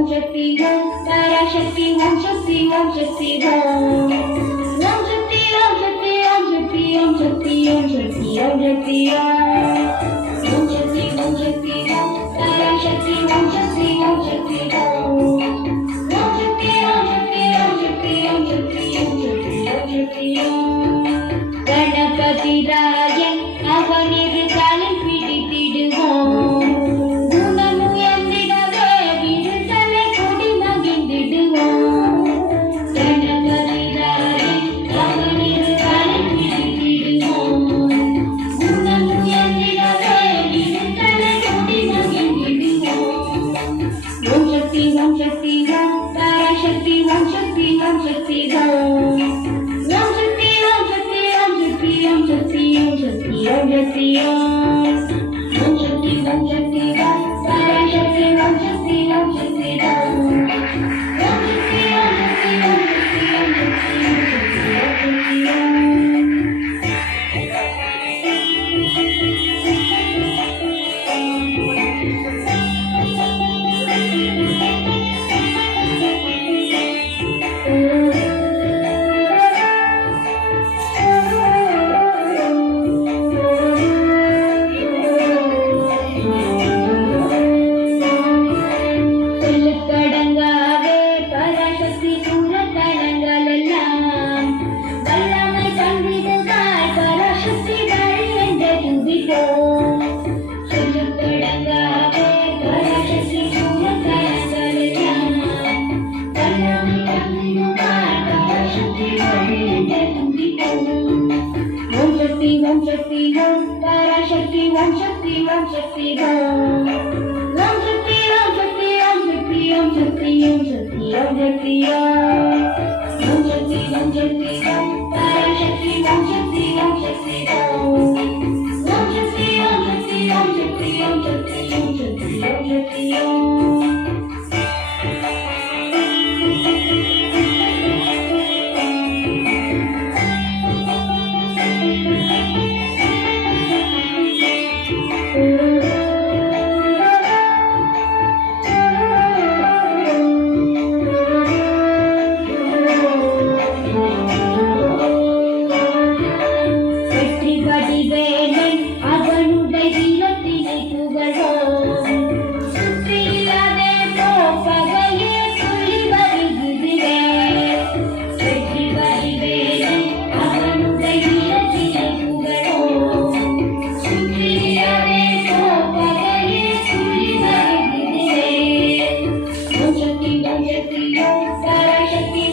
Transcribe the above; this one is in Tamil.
ஓம் சக்தி ஓம் பராசக்தி ஓம் சக்தி ஓம் சக்தி ஓம் ஓம் சக்தி ஓம் சக்தி ஓம் சக்தி ஓம் சக்தி ஓம் சக்தி ஓம் சக்தி ஓம் சக்தி ஓம் சக்தி ஓம் பராசக்தி ஓம் சக்தி ஓம் சக்தி ஓம் ஓம் சக்தி ஓம் சக்தி ஓம் சக்தி ஓம் சக்தி ஓம் சக்தி ஓம் சக்தி ஓம் கணபதி ராயன் அவனிரு காலில் பிடித்திடுவோம் ஓம் சக்தி ஓம் பராசக்தி ஓம் சக்தி ஓம் சக்தி ஓம் ஓம் சக்தி ஓம் சக்தி ஓம் சக்தி ஓம் சக்தி ஓம் சக்தி ஓம் சக்தி ஓம் ஓம் சக்தி ஓம் சக்தி ஓம் பராசக்தி ஓம் சக்தி ஓம் சக்தி ஓம் ஓம் சக்தி ஓம் சக்தி ஓம் சக்தி ஓம் சக்தி ஓம் சக்தி ஓம் சக்தி Om Shakti Om Parashakti Om Shakti Om Shakti Om Om Shakti Om Shakti Om Shakti Om Shakti Om Shakti Om Shakti Om Shakti Om Shakti Om Parashakti Om Shakti Om Shakti Om Om Shakti Om Shakti Om Shakti Om Shakti Om Shakti Om Shakti Om Om Shakti Om Shakti Om Parashakti